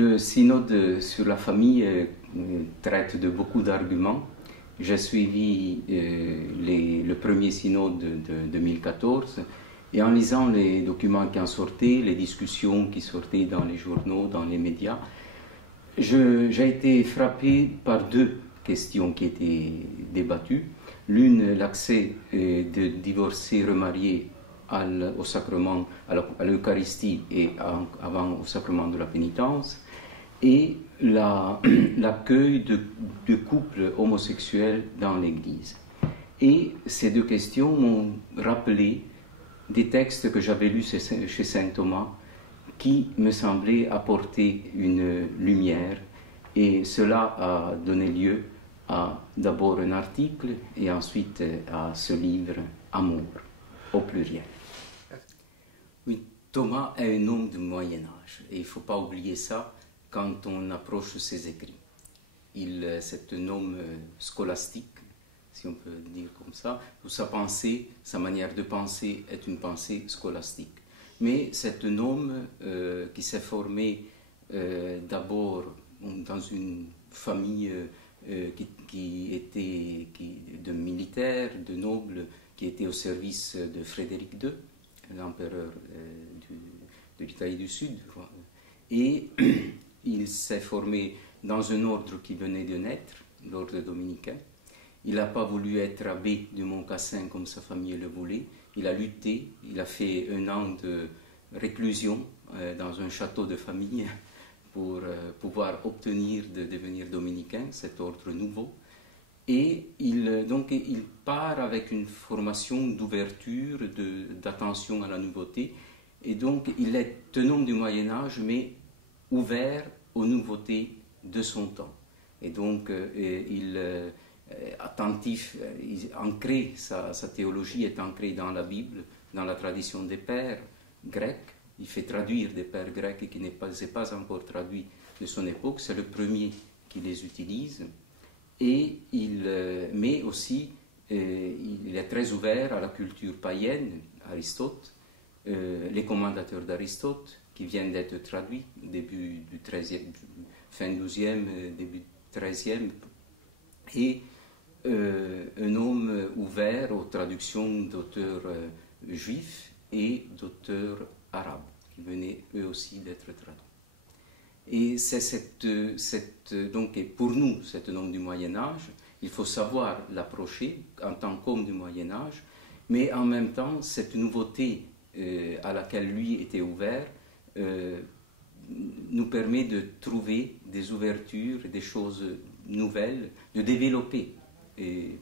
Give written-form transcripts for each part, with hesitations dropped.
Le synode sur la famille traite de beaucoup d'arguments. J'ai suivi le premier synode de 2014 et en lisant les documents qui en sortaient, les discussions qui sortaient dans les journaux, dans les médias, j'ai été frappé par deux questions qui étaient débattues. L'une, l'accès de divorcés remariés au sacrement, à l'Eucharistie et avant au sacrement de la pénitence, et l'accueil de couples homosexuels dans l'Église. Et ces deux questions m'ont rappelé des textes que j'avais lus chez saint Thomas qui me semblaient apporter une lumière, et cela a donné lieu à d'abord un article et ensuite à ce livre Amour au pluriel. Oui, Thomas est un homme du Moyen-Âge et il ne faut pas oublier ça quand on approche ses écrits. C'est un homme scolastique, si on peut dire comme ça, où sa pensée, sa manière de penser est une pensée scolastique. Mais c'est un homme qui s'est formé d'abord dans une famille de militaires, de nobles, qui était au service de Frédéric II, l'empereur de l'Italie du Sud. Et il s'est formé dans un ordre qui venait de naître, l'ordre dominicain. Il n'a pas voulu être abbé du Mont-Cassin comme sa famille le voulait. Il a lutté, il a fait 1 an de réclusion dans un château de famille pour pouvoir obtenir de devenir dominicain, cet ordre nouveau. Et il part avec une formation d'ouverture, d'attention à la nouveauté. Et donc il est un homme du Moyen-Âge, mais ouvert aux nouveautés de son temps. Et donc attentif, ancré, sa théologie est ancrée dans la Bible, dans la tradition des pères grecs. Il fait traduire des pères grecs qui n'est pas encore traduit de son époque. C'est le premier qui les utilise. Et mais aussi, il est très ouvert à la culture païenne, Aristote, les commentateurs d'Aristote, qui viennent d'être traduits au début du XIIIe, fin XIIe, début XIIIe, et un homme ouvert aux traductions d'auteurs juifs et d'auteurs arabes, qui venaient eux aussi d'être traduits. Et c'est donc, et pour nous, c'est un homme du Moyen-Âge. Il faut savoir l'approcher en tant qu'homme du Moyen-Âge, mais en même temps, cette nouveauté à laquelle lui était ouvert nous permet de trouver des ouvertures, des choses nouvelles, de développer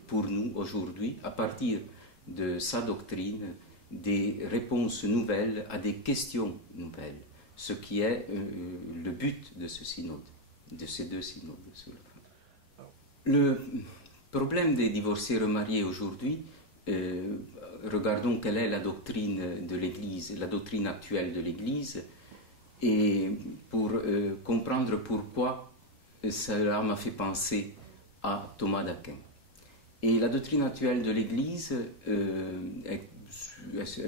pour nous aujourd'hui, à partir de sa doctrine, des réponses nouvelles à des questions nouvelles, ce qui est le but de ce synode, de ces deux synodes. Le problème des divorcés remariés aujourd'hui, regardons quelle est la doctrine de l'Église, la doctrine actuelle de l'Église, et pour comprendre pourquoi cela m'a fait penser à Thomas d'Aquin. Et la doctrine actuelle de l'Église est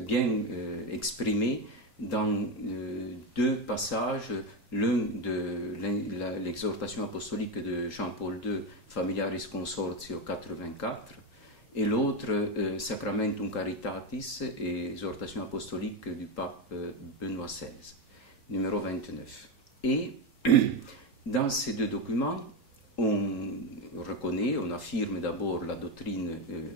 bien exprimée dans 2 passages, l'un de l'exhortation apostolique de Jean-Paul II, Familiaris Consortio 84, et l'autre, Sacramentum Caritatis, et exhortation apostolique du pape Benoît XVI, numéro 29. Et dans ces 2 documents, on reconnaît, on affirme d'abord la doctrine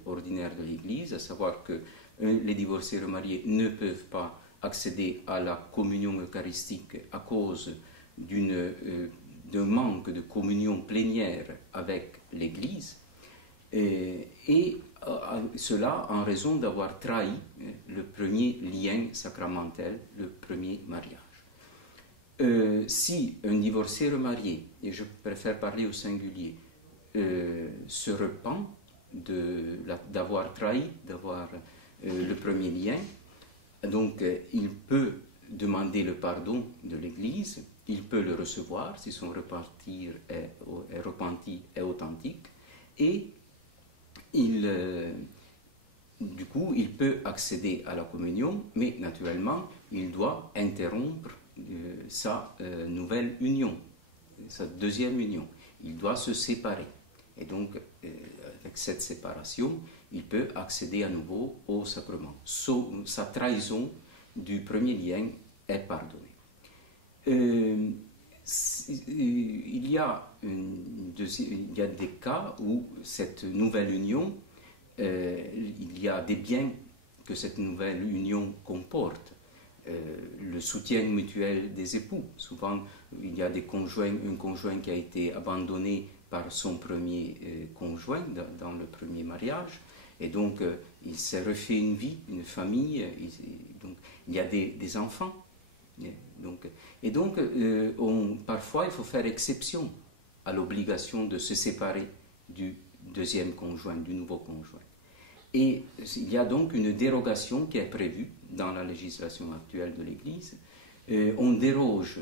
ordinaire de l'Église, à savoir que les divorcés remariés ne peuvent pas accéder à la communion eucharistique à cause d'un manque de communion plénière avec l'Église, et cela en raison d'avoir trahi le premier lien sacramentel, le premier mariage. Si un divorcé remarié, et je préfère parler au singulier, se repent d'avoir trahi, d'avoir le premier lien, donc il peut demander le pardon de l'Église, il peut le recevoir si son repenti est authentique, et du coup il peut accéder à la communion, mais naturellement il doit interrompre sa nouvelle union, sa deuxième union. Il doit se séparer. Et donc, avec cette séparation, il peut accéder à nouveau au sacrement. Sa trahison du premier lien est pardonnée. Il y a des cas où cette nouvelle union, il y a des biens que cette nouvelle union comporte. Le soutien mutuel des époux. Souvent, il y a un conjoint qui a été abandonné par son premier conjoint dans le premier mariage, et donc il s'est refait une vie, une famille, donc il y a des enfants. Parfois il faut faire exception à l'obligation de se séparer du deuxième conjoint, du nouveau conjoint. Et il y a donc une dérogation qui est prévue dans la législation actuelle de l'Église. On déroge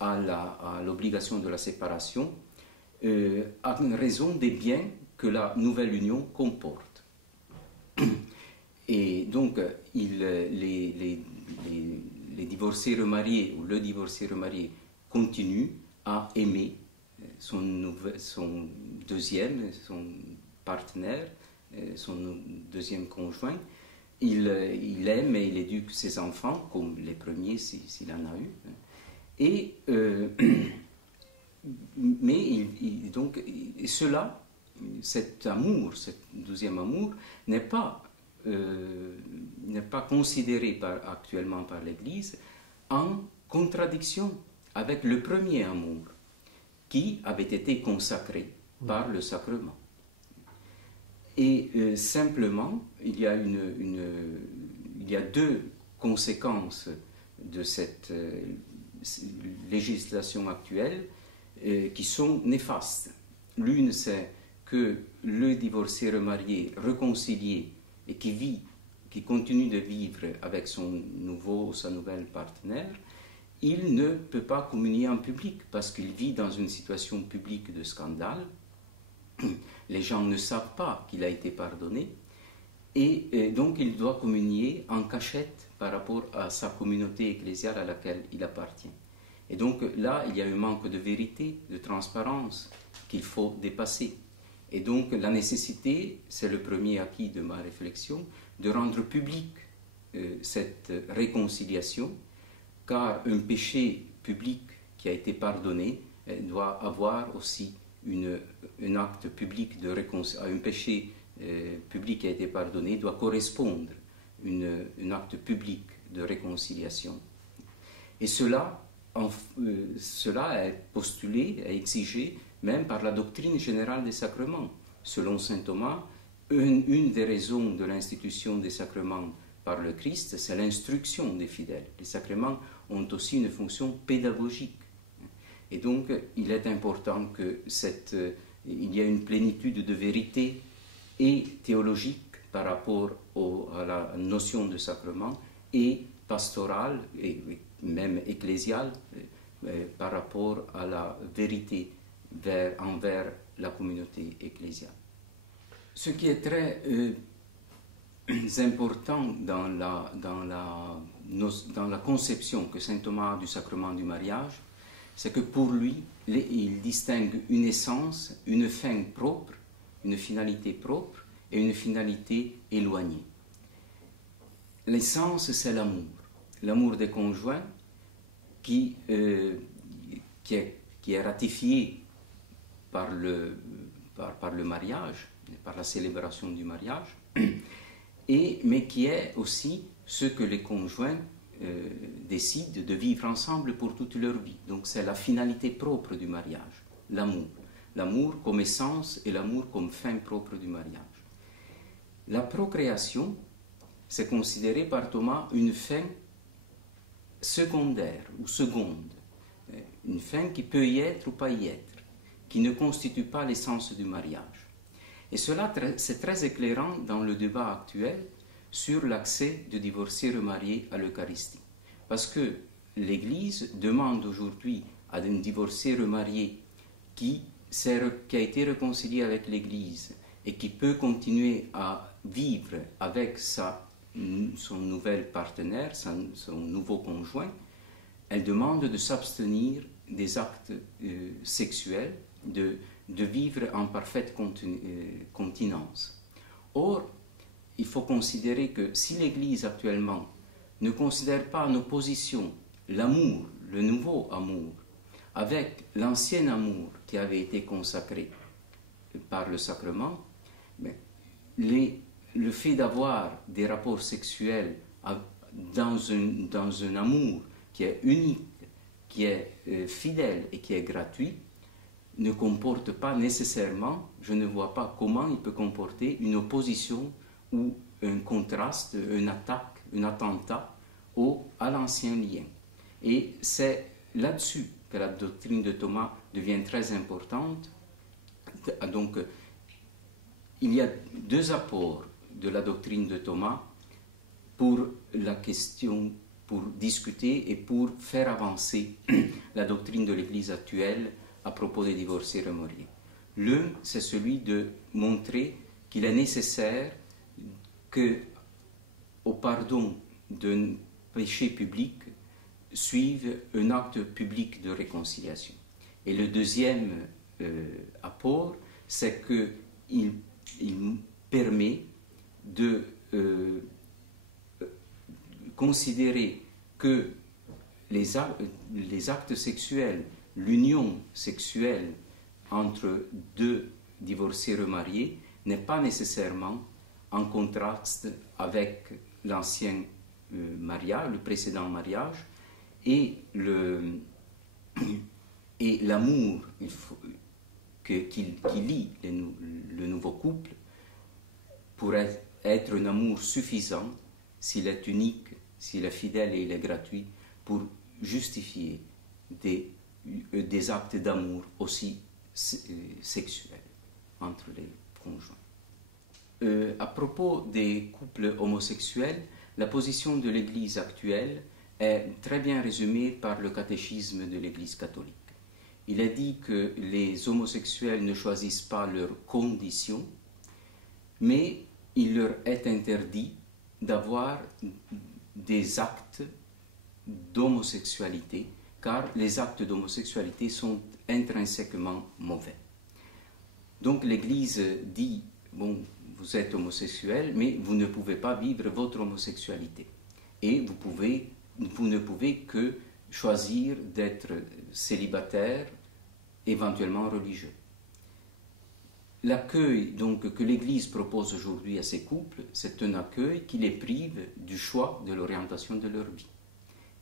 à l'obligation de la séparation à raison des biens que la nouvelle union comporte. Et donc, les divorcés remariés ou le divorcé remarié continue à aimer son deuxième, son partenaire, son deuxième conjoint. Il aime et il éduque ses enfants, comme les premiers s'il en a eu. Et cet amour, ce deuxième amour, n'est pas considéré actuellement par l'Église en contradiction avec le premier amour qui avait été consacré par le sacrement. Et simplement, il y a deux conséquences de cette législation actuelle qui sont néfastes. L'une, c'est que le divorcé remarié, réconcilié et qui continue de vivre avec sa nouvelle partenaire, il ne peut pas communier en public parce qu'il vit dans une situation publique de scandale. Les gens ne savent pas qu'il a été pardonné et donc il doit communier en cachette par rapport à sa communauté ecclésiale à laquelle il appartient. Et donc là, il y a un manque de vérité, de transparence qu'il faut dépasser. Et donc la nécessité, c'est le premier acquis de ma réflexion, de rendre public cette réconciliation, car un péché public qui a été pardonné doit avoir aussi un acte public de réconciliation. Un péché public qui a été pardonné doit correspondre un acte public de réconciliation. Et cela est postulé, est exigé même par la doctrine générale des sacrements. Selon saint Thomas, une des raisons de l'institution des sacrements par le Christ, c'est l'instruction des fidèles. Les sacrements ont aussi une fonction pédagogique. Et donc, il est important il y ait une plénitude de vérité et théologique par rapport à la notion de sacrement et pastorale et même ecclésiale par rapport à la vérité envers la communauté ecclésiale. Ce qui est très important dans la conception que saint Thomas a du sacrement du mariage, c'est que pour lui, il distingue une essence, une fin propre, une finalité propre et une finalité éloignée. L'essence, c'est l'amour des conjoints qui est ratifié par le mariage, par la célébration du mariage, mais qui est aussi ce que les conjoints décident de vivre ensemble pour toute leur vie. Donc c'est la finalité propre du mariage, l'amour. L'amour comme essence et l'amour comme fin propre du mariage. La procréation, c'est considéré par Thomas une fin secondaire ou seconde, une fin qui peut y être ou pas y être, qui ne constitue pas l'essence du mariage. Et cela, c'est très éclairant dans le débat actuel sur l'accès de divorcés remariés à l'Eucharistie. Parce que l'Église demande aujourd'hui à un divorcé remarié qui a été réconcilié avec l'Église et qui peut continuer à vivre avec son nouvel partenaire, son nouveau conjoint, elle demande de s'abstenir des actes sexuels, de vivre en parfaite continence. Or, il faut considérer que si l'Église actuellement ne considère pas en opposition l'amour, le nouveau amour, avec l'ancien amour qui avait été consacré par le sacrement, mais le fait d'avoir des rapports sexuels dans un amour qui est unique, qui est fidèle et qui est gratuit, ne comporte pas nécessairement, je ne vois pas comment il peut comporter une opposition ou un contraste, une attaque, un attentat à l'ancien lien. Et c'est là-dessus que la doctrine de Thomas devient très importante. Donc, il y a deux apports de la doctrine de Thomas pour la question, pour discuter et pour faire avancer la doctrine de l'Église actuelle à propos des divorcés remariés. L'un, c'est celui de montrer qu'il est nécessaire que, au pardon d'un péché public, suive un acte public de réconciliation. Et le deuxième apport, c'est qu'il permet de considérer que les actes sexuels, l'union sexuelle entre deux divorcés remariés n'est pas nécessairement en contraste avec l'ancien mariage, le précédent mariage, et l'amour qui lie le nouveau couple pourrait être un amour suffisant s'il est unique, s'il est fidèle et il est gratuit pour justifier des actes d'amour aussi sexuels entre les conjoints. À propos des couples homosexuels, la position de l'Église actuelle est très bien résumée par le catéchisme de l'Église catholique. Il est dit que les homosexuels ne choisissent pas leurs conditions, mais il leur est interdit d'avoir des actes d'homosexualité, car les actes d'homosexualité sont intrinsèquement mauvais. Donc l'Église dit, bon, vous êtes homosexuel, mais vous ne pouvez pas vivre votre homosexualité. Et vous ne pouvez que choisir d'être célibataire, éventuellement religieux. L'accueil donc que l'Église propose aujourd'hui à ces couples, c'est un accueil qui les prive du choix de l'orientation de leur vie.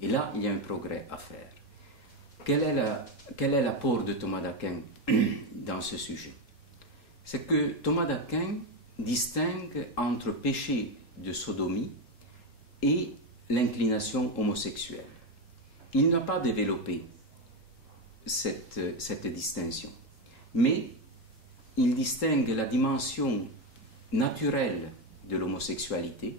Et là, il y a un progrès à faire. Quel est l'apport de Thomas d'Aquin dans ce sujet? C'est que Thomas d'Aquin distingue entre péché de sodomie et l'inclination homosexuelle. Il n'a pas développé cette distinction, mais il distingue la dimension naturelle de l'homosexualité.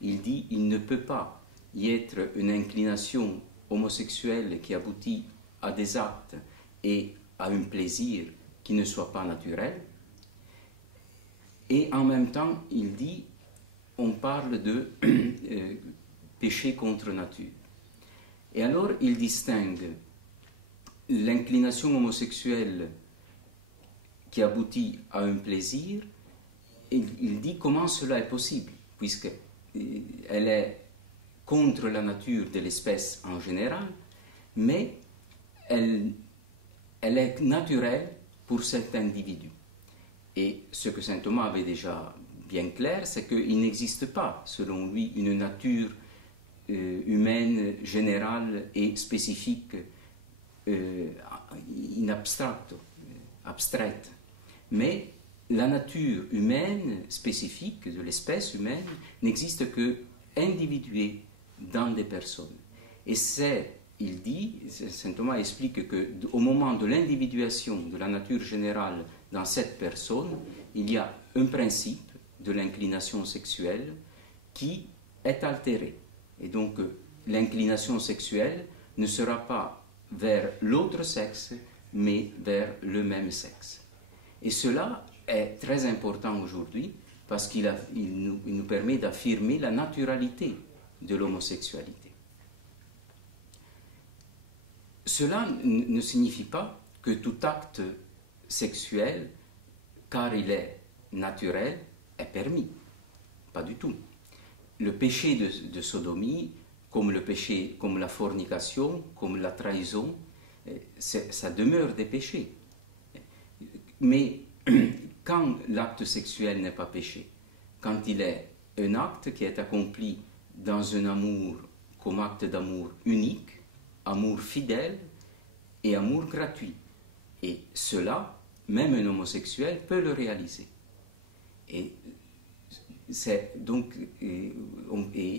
Il dit qu'il ne peut pas y être une inclination homosexuelle qui aboutit à des actes et à un plaisir qui ne soit pas naturel. Et en même temps, il dit, on parle de péché contre nature. Et alors, il distingue l'inclination homosexuelle qui aboutit à un plaisir, et il dit comment cela est possible, puisqu'elle est contre la nature de l'espèce en général, mais elle est naturelle pour cet individu. Et ce que saint Thomas avait déjà bien clair, c'est qu'il n'existe pas, selon lui, une nature humaine générale et spécifique in abstracto, abstraite. Mais la nature humaine spécifique de l'espèce humaine n'existe que individuée dans des personnes. Et il dit, saint Thomas explique qu'au moment de l'individuation de la nature générale dans cette personne, il y a un principe de l'inclination sexuelle qui est altéré. Et donc l'inclination sexuelle ne sera pas vers l'autre sexe, mais vers le même sexe. Et cela est très important aujourd'hui parce qu'il nous permet d'affirmer la naturalité de l'homosexualité. Cela ne signifie pas que tout acte sexuel, car il est naturel, est permis. Pas du tout. Le péché de sodomie, comme le péché, comme la fornication, comme la trahison, ça demeure des péchés. Mais quand l'acte sexuel n'est pas péché, quand il est un acte qui est accompli dans un amour comme acte d'amour unique, amour fidèle et amour gratuit. Et cela, même un homosexuel peut le réaliser. Et c'est donc et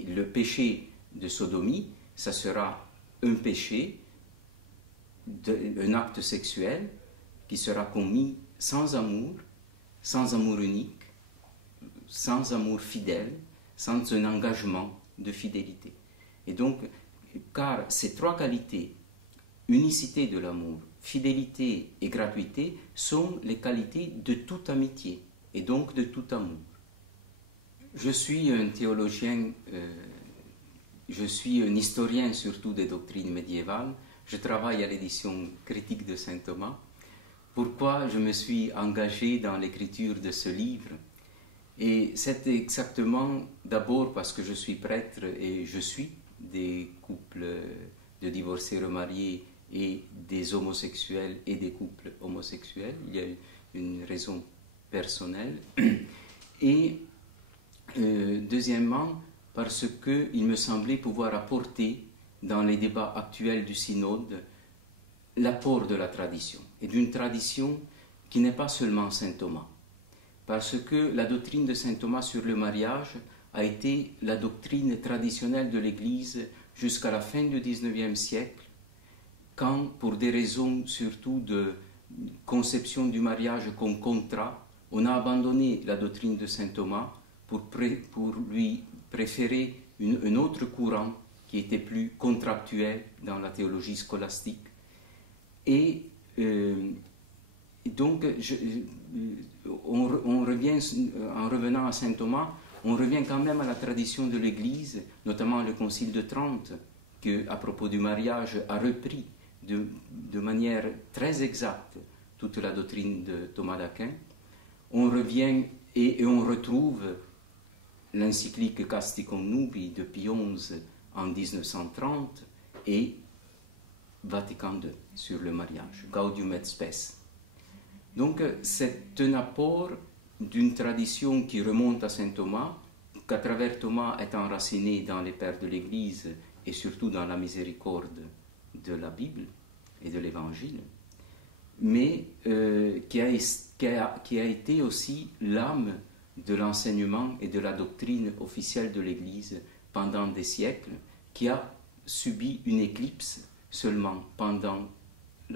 le péché de sodomie, ça sera un péché, un acte sexuel qui sera commis sans amour unique, sans amour fidèle, sans un engagement de fidélité. Et donc, car ces trois qualités, unicité de l'amour, fidélité et gratuité, sont les qualités de toute amitié et donc de tout amour. Je suis un théologien, je suis un historien surtout des doctrines médiévales. Je travaille à l'édition critique de saint Thomas. Pourquoi je me suis engagé dans l'écriture de ce livre? Et c'est exactement d'abord parce que je suis prêtre et je suis des couples de divorcés remariés et des homosexuels et des couples homosexuels. Il y a une raison personnelle. Et deuxièmement, parce qu'il me semblait pouvoir apporter dans les débats actuels du synode l'apport de la tradition, et d'une tradition qui n'est pas seulement saint Thomas. Parce que la doctrine de saint Thomas sur le mariage a été la doctrine traditionnelle de l'Église jusqu'à la fin du XIXe siècle, quand, pour des raisons surtout de conception du mariage comme contrat, on a abandonné la doctrine de saint Thomas pour lui préférer un autre courant qui était plus contractuel dans la théologie scolastique. Et donc, en revenant à saint Thomas, on revient quand même à la tradition de l'Église, notamment le Concile de Trente, qui, à propos du mariage, a repris de manière très exacte toute la doctrine de Thomas d'Aquin. On revient et on retrouve l'encyclique Casticum Nubi de Pie XI en 1930 et Vatican II sur le mariage, Gaudium et Spes. Donc c'est un apport d'une tradition qui remonte à saint Thomas, qu'à travers Thomas est enraciné dans les pères de l'Église et surtout dans la miséricorde de la Bible et de l'Évangile, mais qui a été aussi l'âme de l'enseignement et de la doctrine officielle de l'Église pendant des siècles, qui a subi une éclipse seulement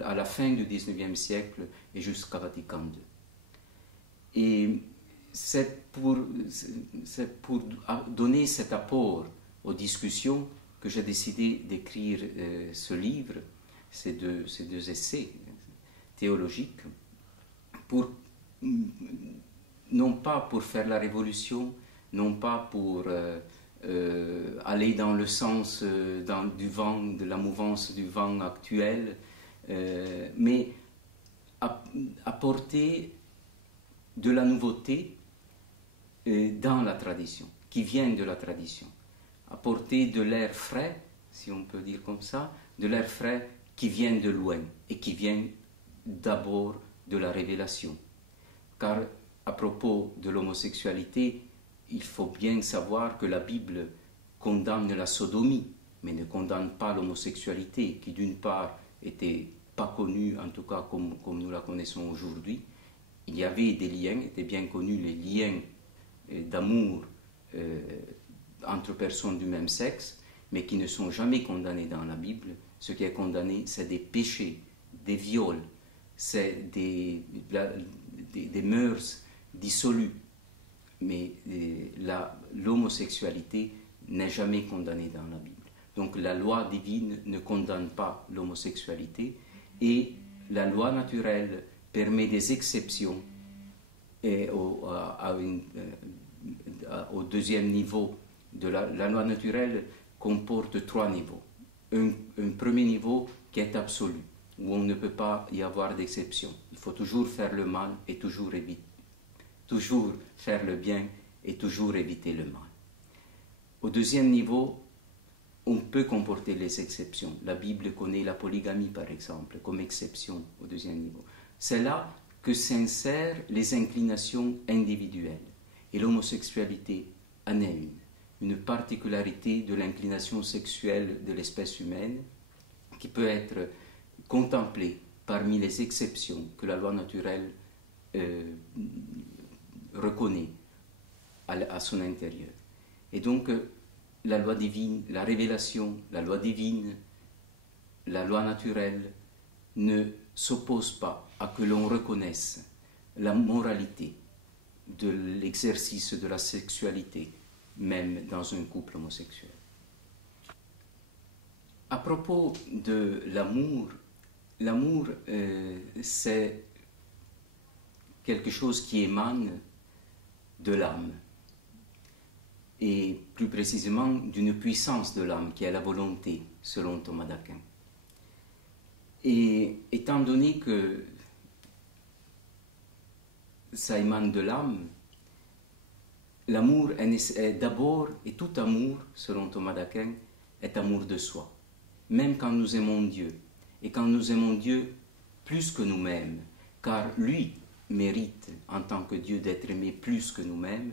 à la fin du XIXe siècle et jusqu'à Vatican II. Et c'est pour donner cet apport aux discussions que j'ai décidé d'écrire ce livre, ces deux essais théologiques, non pas pour faire la révolution, non pas pour aller dans le sens du vent, de la mouvance du vent actuel, mais apporter de la nouveauté dans la tradition, qui vient de la tradition. Apporter de l'air frais, si on peut dire comme ça, de l'air frais qui vient de loin et qui vient d'abord de la révélation. Car à propos de l'homosexualité, il faut bien savoir que la Bible condamne la sodomie, mais ne condamne pas l'homosexualité, qui d'une part était pas connue, en tout cas comme nous la connaissons aujourd'hui. Il y avait des liens, étaient bien connus les liens d'amour entre personnes du même sexe, mais qui ne sont jamais condamnés dans la Bible. Ce qui est condamné, c'est des péchés, des viols, c'est des mœurs dissolues. Mais l'homosexualité n'est jamais condamnée dans la Bible. Donc la loi divine ne condamne pas l'homosexualité et la loi naturelle permet des exceptions au deuxième niveau. La loi naturelle comporte trois niveaux. Un premier niveau qui est absolue, où on ne peut pas y avoir d'exception. Il faut toujours faire le mal et toujours faire le bien et toujours éviter le mal. Au deuxième niveau, on peut comporter les exceptions. La Bible connaît la polygamie, par exemple, comme exception au deuxième niveau. C'est là que s'insèrent les inclinations individuelles. Et l'homosexualité en est une particularité de l'inclination sexuelle de l'espèce humaine qui peut être contemplée parmi les exceptions que la loi naturelle reconnaît à son intérieur. Et donc, la loi divine, la révélation, la loi divine, la loi naturelle ne s'oppose pas à que l'on reconnaisse la moralité de l'exercice de la sexualité, même dans un couple homosexuel. À propos de l'amour, l'amour c'est quelque chose qui émane de l'âme, et plus précisément d'une puissance de l'âme qui est la volonté, selon Thomas d'Aquin. Et étant donné que ça émane de l'âme, l'amour est d'abord, et tout amour, selon Thomas d'Aquin, est amour de soi. Même quand nous aimons Dieu, et quand nous aimons Dieu plus que nous-mêmes, car lui mérite, en tant que Dieu, d'être aimé plus que nous-mêmes,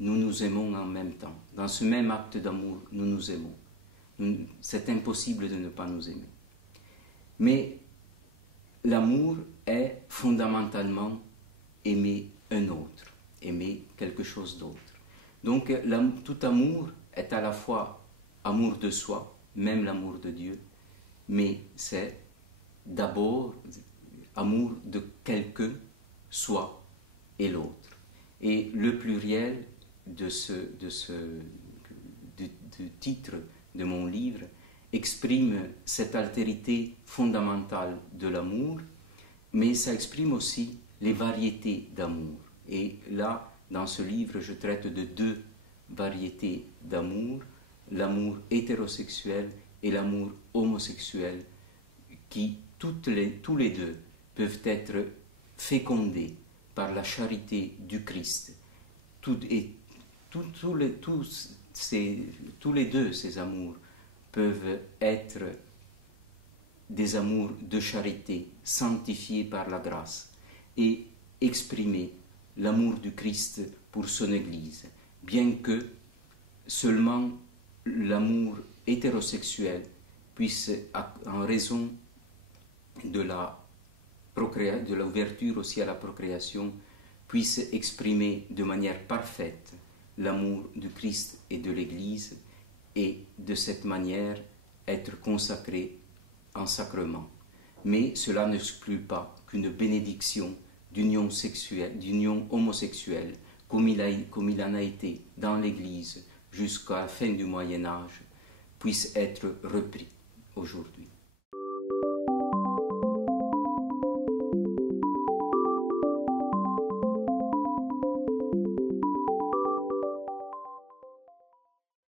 nous nous aimons en même temps. Dans ce même acte d'amour, nous nous aimons. C'est impossible de ne pas nous aimer. Mais l'amour est fondamentalement aimer un autre, aimer quelque chose d'autre. Donc tout amour est à la fois amour de soi, même l'amour de Dieu, mais c'est d'abord amour de quelqu'un, soi et l'autre. Et le pluriel du titre de mon livre exprime cette altérité fondamentale de l'amour, mais ça exprime aussi les variétés d'amour. Et là, dans ce livre, je traite de deux variétés d'amour, l'amour hétérosexuel et l'amour homosexuel, qui tous les deux peuvent être fécondés par la charité du Christ. Tous les deux, ces amours, peuvent être des amours de charité, sanctifiés par la grâce, et exprimer l'amour du Christ pour son Église, bien que seulement l'amour hétérosexuel puisse, en raison de l'ouverture aussi à la procréation, puisse exprimer de manière parfaite l'amour du Christ et de l'Église, et de cette manière être consacré en sacrement. Mais cela n'exclut pas qu'une bénédiction d'union sexuelle, d'union homosexuelle, comme il en a été dans l'Église jusqu'à la fin du Moyen Âge, puisse être repris aujourd'hui.